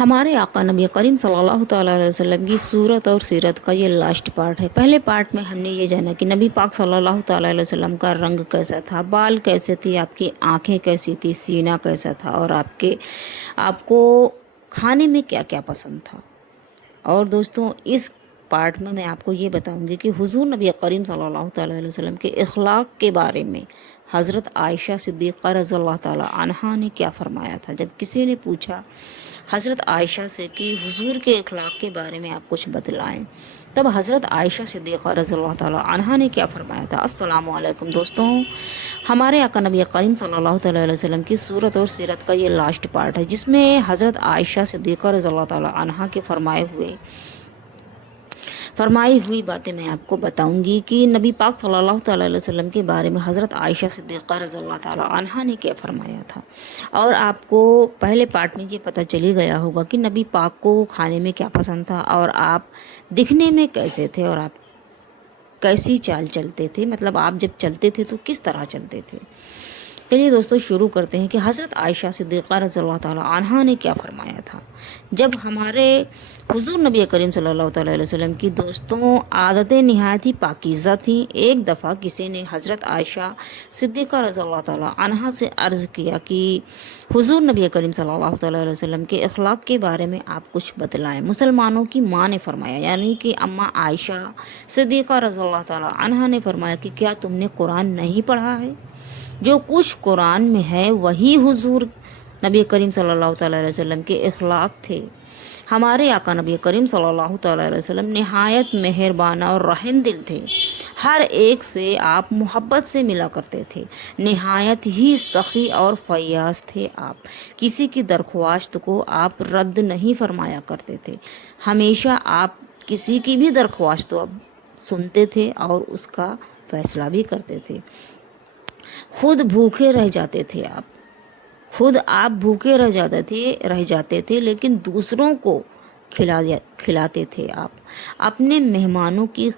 ہمارے آقا نبی کریم صلی اللہ تعالیٰ علیہ وسلم کی صورت اور سیرت کا یہ لاسٹ پارٹ ہے۔ پہلے پارٹ میں ہم نے یہ جانا کہ نبی پاک صلی اللہ تعالیٰ علیہ وسلم کا رنگ کیسا تھا، بال کیسے تھی، آپ کی آنکھیں کیسی تھی، سینہ کیسا تھا، اور آپ کو کھانے میں کیا کیا پسند تھا۔ اور دوستوں، اس پارٹ میں آپ کو یہ بتاؤں گی کہ حضور نبی کریم صلی اللہ تعالیٰ علیہ وسلم کے اخلاق کے بارے میں حضرت عائشہ صدیقہ رضی اللہ تعالیٰ عنہا نے کیا فرمایا تھا۔ جب کسی نے پوچھا حضرت عائشہ سے کہ حضور کے اخلاق کے بارے میں آپ کچھ بتلائیں، تب حضرت عائشہ صدیقہ رضی اللہ تعالیٰ عنہا نے کیا فرمایا تھا۔ السلام علیکم دوستوں، ہمارے آقا نبی کریم صلی اللہ تعالیٰ علیہ وسلم کی صورت اور سیرت کا یہ لاسٹ پارٹ ہے، جس میں حضرت عائشہ صدیقہ رضی اللہ تعالیٰ عنہا کے فرمائی ہوئی باتیں میں آپ کو بتاؤں گی کہ نبی پاک صلی اللہ تعالیٰ علیہ وسلم کے بارے میں حضرت عائشہ صدیقہ رضی اللہ تعالیٰ عنہا نے کیا فرمایا تھا۔ اور آپ کو پہلے پارٹ میں یہ پتہ چلی گیا ہوگا کہ نبی پاک کو کھانے میں کیا پسند تھا، اور آپ دکھنے میں کیسے تھے، اور آپ کیسی چال چلتے تھے، مطلب آپ جب چلتے تھے تو کس طرح چلتے تھے۔ چلیے دوستو، شروع کرتے ہیں کہ حضرت عائشہ صدیقہ رضی اللہ تعالیٰ عنہا نے کیا فرمایا تھا۔ جب ہمارے حضور نبی کریم صلی اللہ تعالیٰ علیہ وسلم کی دوستوں عادتیں نہایت ہی پاکیزہ تھیں، ایک دفعہ کسی نے حضرت عائشہ صدیقہ رضی اللہ تعالیٰ عنہا سے عرض کیا کہ حضور نبی کریم صلی اللہ تعالیٰ علیہ وسلم کے اخلاق کے بارے میں آپ کچھ بتلائیں۔ مسلمانوں کی ماں نے فرمایا، یعنی کہ اماں عائشہ صدیقہ رضی اللہ تعالیٰ عنہا نے فرمایا کہ کیا تم نے قرآن نہیں پڑھا ہے؟ جو کچھ قرآن میں ہے وہی حضور نبی کریم صلی اللہ تعالیٰ علیہ وسلم کے اخلاق تھے۔ ہمارے آقا نبی کریم صلی اللہ تعالیٰ علیہ وسلم نہایت مہربان اور رحم دل تھے، ہر ایک سے آپ محبت سے ملا کرتے تھے، نہایت ہی سخی اور فیاض تھے آپ، کسی کی درخواست کو آپ رد نہیں فرمایا کرتے تھے، ہمیشہ آپ کسی کی بھی درخواست کو سنتے تھے اور اس کا فیصلہ بھی کرتے تھے۔ خود بھوکے رہ جاتے تھے خود آپ بھوکے رہ جاتے تھے لیکن دوسروں کو کھلاتے تھے آپ، اپنے مہمانوں کی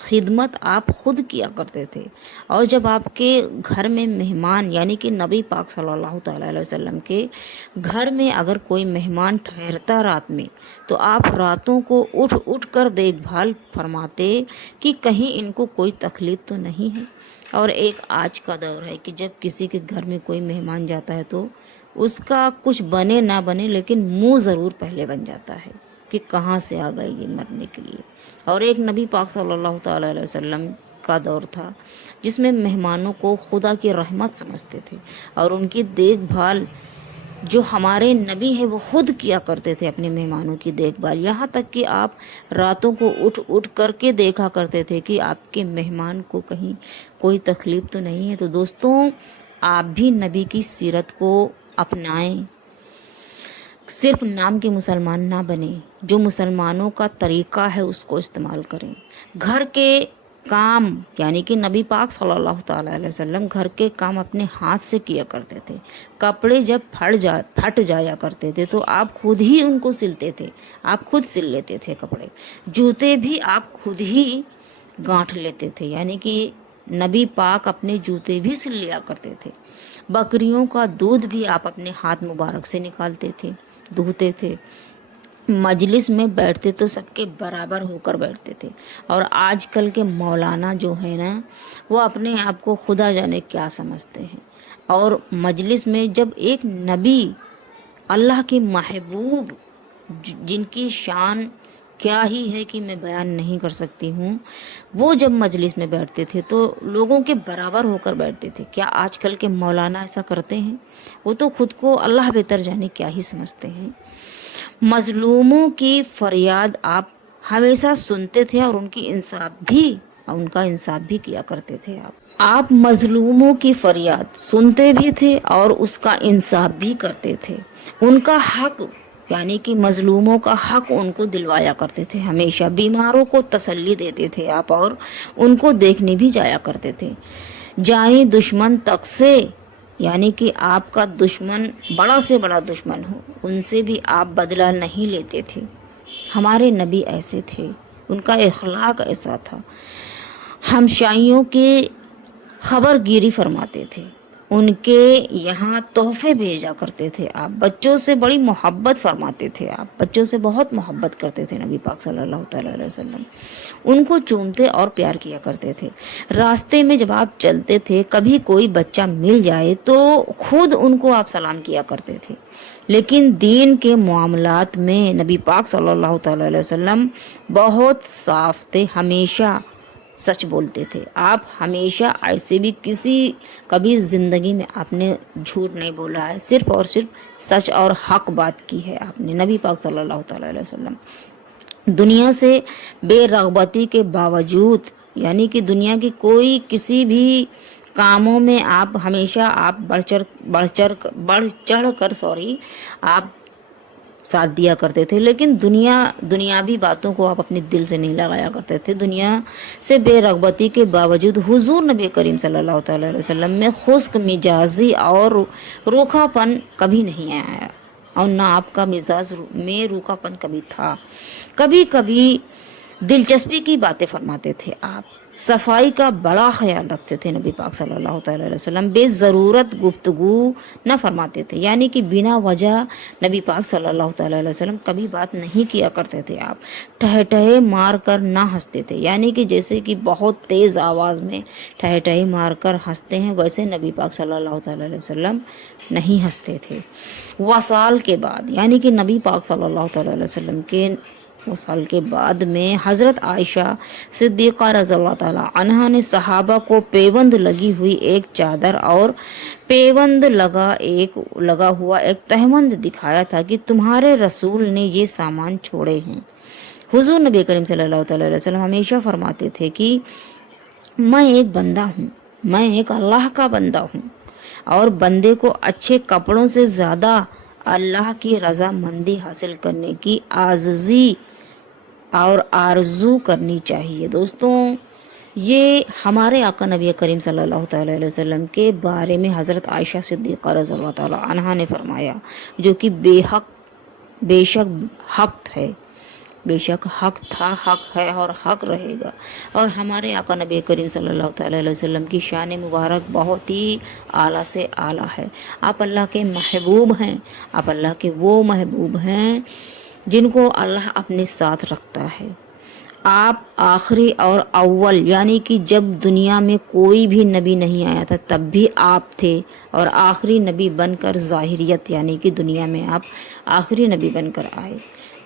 خدمت آپ خود کیا کرتے تھے، اور جب آپ کے گھر میں مہمان، یعنی کہ نبی پاک صلی اللہ تعالیٰ علیہ وسلم کے گھر میں اگر کوئی مہمان ٹھہرتا رات میں، تو آپ راتوں کو اٹھ کر دیکھ بھال فرماتے کہ کہیں ان کو کوئی تکلیف تو نہیں ہے۔ اور ایک آج کا دور ہے کہ جب کسی کے گھر میں کوئی مہمان جاتا ہے تو اس کا کچھ بنے نہ بنے لیکن منہ ضرور پہلے بن جاتا ہے کہ کہاں سے آ گئے یہ مرنے کے لیے۔ اور ایک نبی پاک صلی اللہ تعالیٰ علیہ وسلم کا دور تھا جس میں مہمانوں کو خدا کی رحمت سمجھتے تھے، اور ان کی دیکھ بھال جو ہمارے نبی ہے وہ خود کیا کرتے تھے اپنے مہمانوں کی دیکھ بھال، یہاں تک کہ آپ راتوں کو اٹھ کر کے دیکھا کرتے تھے کہ آپ کے مہمان کو کہیں کوئی تکلیف تو نہیں ہے۔ تو دوستوں، آپ بھی نبی کی سیرت کو اپنائیں، صرف نام کے مسلمان نہ بنیں، جو مسلمانوں کا طریقہ ہے اس کو استعمال کریں۔ گھر کے کام، یعنی کہ نبی پاک صلی اللہ تعالیٰ علیہ وسلم گھر کے کام اپنے ہاتھ سے کیا کرتے تھے، کپڑے جب پھٹ جایا کرتے تھے تو آپ خود ہی ان کو سلتے تھے، آپ خود سل لیتے تھے کپڑے، جوتے بھی آپ خود ہی گانٹھ لیتے تھے، یعنی کہ نبی پاک اپنے جوتے بھی سل لیا کرتے تھے، بکریوں کا دودھ بھی آپ اپنے ہاتھ مبارک سے نکالتے تھے، دھوتے تھے، مجلس میں بیٹھتے تو سب کے برابر ہو کر بیٹھتے تھے۔ اور آج کل کے مولانا جو ہے نا، وہ اپنے آپ کو خدا جانے کیا سمجھتے ہیں، اور مجلس میں جب ایک نبی، اللہ کے محبوب، جن کی شان کیا ہی ہے کہ میں بیان نہیں کر سکتی ہوں، وہ جب مجلس میں بیٹھتے تھے تو لوگوں کے برابر ہو کر بیٹھتے تھے۔ کیا آج کل کے مولانا ایسا کرتے ہیں؟ وہ تو خود کو اللہ بہتر جانے کیا ہی سمجھتے ہیں۔ مظلوموں کی فریاد آپ ہمیشہ سنتے تھے اور ان کا انصاف بھی کیا کرتے تھے۔ آپ مظلوموں کی فریاد سنتے بھی تھے اور اس کا انصاف بھی کرتے تھے، ان کا حق، یعنی کہ مظلوموں کا حق ان کو دلوایا کرتے تھے، ہمیشہ بیماروں کو تسلی دیتے تھے آپ، اور ان کو دیکھنے بھی جایا کرتے تھے، جانی دشمن تک سے، یعنی کہ آپ کا دشمن بڑا سے بڑا دشمن ہو ان سے بھی آپ بدلہ نہیں لیتے تھے۔ ہمارے نبی ایسے تھے، ان کا اخلاق ایسا تھا، ہمسائیوں کی خبر گیری فرماتے تھے، ان کے یہاں تحفے بھیجا کرتے تھے آپ، بچوں سے بڑی محبت فرماتے تھے آپ، بچوں سے بہت محبت کرتے تھے نبی پاک صلی اللہ تعالیٰ علیہ وسلم، ان کو چومتے اور پیار کیا کرتے تھے۔ راستے میں جب آپ چلتے تھے، کبھی کوئی بچہ مل جائے تو خود ان کو آپ سلام کیا کرتے تھے۔ لیکن دین کے معاملات میں نبی پاک صلی اللہ تعالیٰ علیہ وسلم بہت صاف تھے، ہمیشہ سچ بولتے تھے آپ، ہمیشہ ایسے بھی کبھی زندگی میں آپ نے جھوٹ نہیں بولا ہے، صرف اور صرف سچ اور حق بات کی ہے آپ نے، نبی پاک صلی اللہ تعالیٰ علیہ وسلم۔ دنیا سے بے رغبتی کے باوجود، یعنی کہ دنیا کی کوئی کسی بھی کاموں میں آپ ہمیشہ آپ بڑھ چڑھ کر آپ ساتھ دیا کرتے تھے، لیکن دنیاوی باتوں کو آپ اپنے دل سے نہیں لگایا کرتے تھے۔ دنیا سے بے رغبتی کے باوجود حضور نبی کریم صلی اللہ تعالیٰ علیہ وسلم میں خشک مزاجی اور روکھا پن کبھی نہیں آیا، اور نہ آپ کا مزاج میں روکھا پن کبھی تھا۔ کبھی کبھی دلچسپی کی باتیں فرماتے تھے آپ، صفائی کا بڑا خیال رکھتے تھے نبی پاک صلی اللہ تعالیٰ علیہ وسلم، بے ضرورت گفتگو نہ فرماتے تھے، یعنی کہ بنا وجہ نبی پاک صلی اللہ تعالیٰ علیہ وسلم کبھی بات نہیں کیا کرتے تھے آپ، ٹہٹہے مار کر نہ ہنستے تھے، یعنی کہ جیسے کہ بہت تیز آواز میں ٹہٹہے مار کر ہنستے ہیں، ویسے نبی پاک صلی اللہ تعالیٰ علیہ وسلم نہیں ہنستے تھے۔ وصال کے بعد، یعنی کہ نبی پاک صلی اللہ تعالیٰ علیہ وسلم کے وصال کے بعد میں حضرت عائشہ صدیقہ رضی اللہ تعالیٰ عنہا نے صحابہ کو پیوند لگی ہوئی ایک چادر اور پیوند لگا ہوا ایک تہمند دکھایا تھا کہ تمہارے رسول نے یہ سامان چھوڑے ہیں۔ حضور نبی کریم صلی اللہ تعالیٰ علیہ وسلم ہمیشہ فرماتے تھے کہ میں ایک بندہ ہوں، میں ایک اللہ کا بندہ ہوں، اور بندے کو اچھے کپڑوں سے زیادہ اللہ کی رضا مندی حاصل کرنے کی عاجزی اور آرزو کرنی چاہیے۔ دوستوں، یہ ہمارے آقا نبی کریم صلی اللہ تعالیٰ علیہ وسلم کے بارے میں حضرت عائشہ صدیقہ رضی اللہ تعالیٰ عنہا نے فرمایا، جو کہ بے شک حق ہے، بے شک حق تھا، حق ہے اور حق رہے گا۔ اور ہمارے آقا نبی کریم صلی اللہ تعالیٰ علیہ وسلم کی شان مبارک بہت ہی اعلیٰ سے اعلیٰ ہے۔ آپ اللہ کے محبوب ہیں، آپ اللہ کے وہ محبوب ہیں جن کو اللہ اپنے ساتھ رکھتا ہے۔ آپ آخری اور اول، یعنی کہ جب دنیا میں کوئی بھی نبی نہیں آیا تھا تب بھی آپ تھے، اور آخری نبی بن کر ظاہریت، یعنی کہ دنیا میں آپ آخری نبی بن کر آئے۔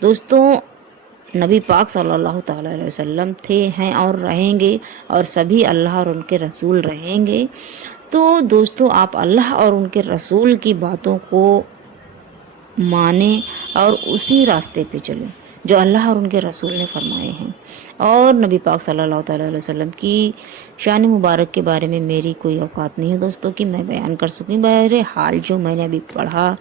دوستوں، نبی پاک صلی اللہ تعالیٰ علیہ وسلم تھے، ہیں اور رہیں گے، اور سبھی اللہ اور ان کے رسول رہیں گے۔ تو دوستوں، آپ اللہ اور ان کے رسول کی باتوں کو مانیں اور اسی راستے پہ چلیں جو اللہ اور ان کے رسول نے فرمائے ہیں۔ اور نبی پاک صلی اللہ تعالیٰ علیہ وسلم کی شان مبارک کے بارے میں میری کوئی اوقات نہیں ہے دوستوں کہ میں بیان کر سکوں، بہرحال جو میں نے ابھی پڑھا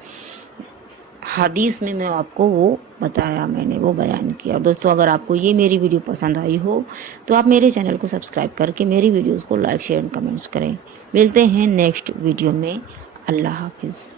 حدیث میں آپ کو وہ بتایا، میں نے وہ بیان کیا۔ اور دوستوں، اگر آپ کو یہ میری ویڈیو پسند آئی ہو تو آپ میرے چینل کو سبسکرائب کر کے میری ویڈیوز کو لائک، شیئر اور کمنٹس کریں۔ ملتے ہیں نیکسٹ ویڈیو میں۔ اللہ حافظ۔